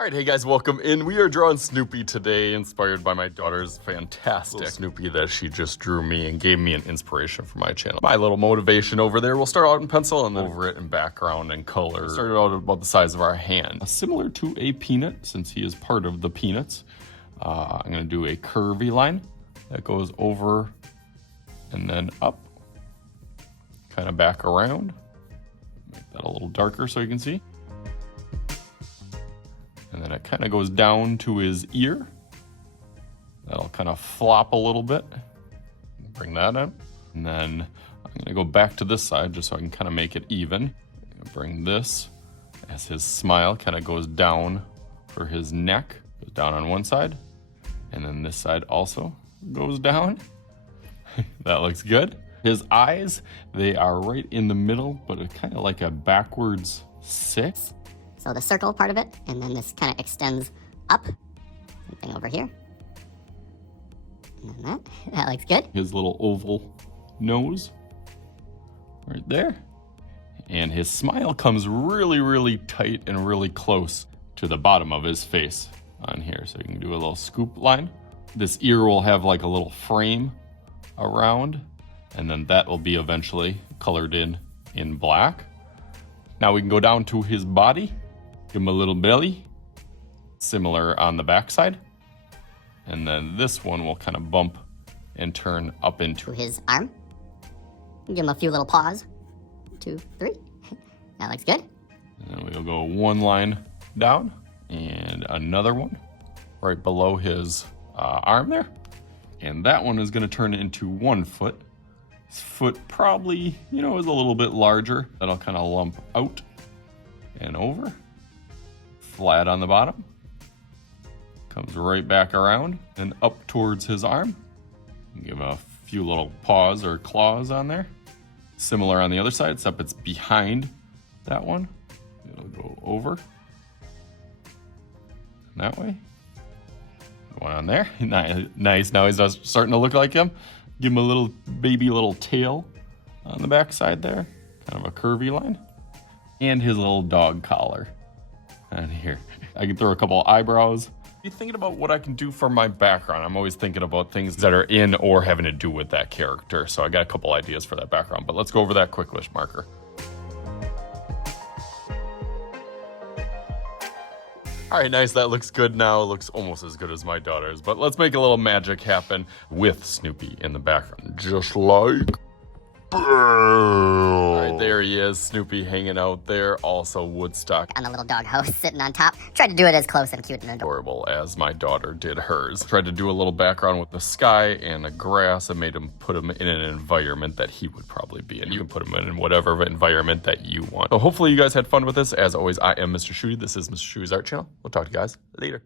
All right, hey guys, welcome in. We are drawing Snoopy today, inspired by my daughter's fantastic Snoopy that she just drew me and gave me an inspiration for my channel. My little motivation over there, we'll start out in pencil and then over it in background and color. Started out about the size of our hand. Similar to a peanut, since he is part of the peanuts. I'm gonna do a curvy line that goes over and then up, kind of back around. Make that a little darker so you can see. And then it kind of goes down to his ear. That'll kind of flop a little bit. Bring that in. And then I'm gonna go back to this side just so I can kind of make it even. Bring this as his smile kind of goes down for his neck. Goes down on one side. And then this side also goes down. That looks good. His eyes, they are right in the middle, but it's kind of like a backwards 6. So the circle part of it, and then this kind of extends up. Something over here. And then that looks good. His little oval nose, right there. And his smile comes really, really tight and really close to the bottom of his face on here. So you can do a little scoop line. This ear will have like a little frame around, and then that will be eventually colored in black. Now we can go down to his body. Give him a little belly, similar on the back side. And then this one will kind of bump and turn up into his arm. Give him a few little paws. 2, 3. That looks good. And then we'll go one line down and another one right below his arm there. And that one is gonna turn into 1 foot. His foot probably, is a little bit larger. That'll kind of lump out and over. Flat on the bottom. Comes right back around and up towards his arm. Give a few little paws or claws on there. Similar on the other side, except it's behind that one. It'll go over. That way. One on there. Nice. Now he's starting to look like him. Give him a little baby little tail on the back side there. Kind of a curvy line. And his little dog collar on here. I can throw a couple eyebrows. Be thinking about what I can do for my background. I'm always thinking about things that are in or having to do with that character. So I got a couple ideas for that background, but let's go over that quick wish marker. All right, nice, that looks good now. It looks almost as good as my daughter's, but let's make a little magic happen with Snoopy in the background. Just like... All right, there he is, Snoopy hanging out there, also Woodstock. On the little doghouse sitting on top. Tried to do it as close and cute and adorable as my daughter did hers. Tried to do a little background with the sky and the grass and put him in an environment that he would probably be in. You can put him in whatever environment that you want. So hopefully you guys had fun with this. As always, I am Mr. Shooty. This is Mr. Shooty's art channel. We'll talk to you guys later.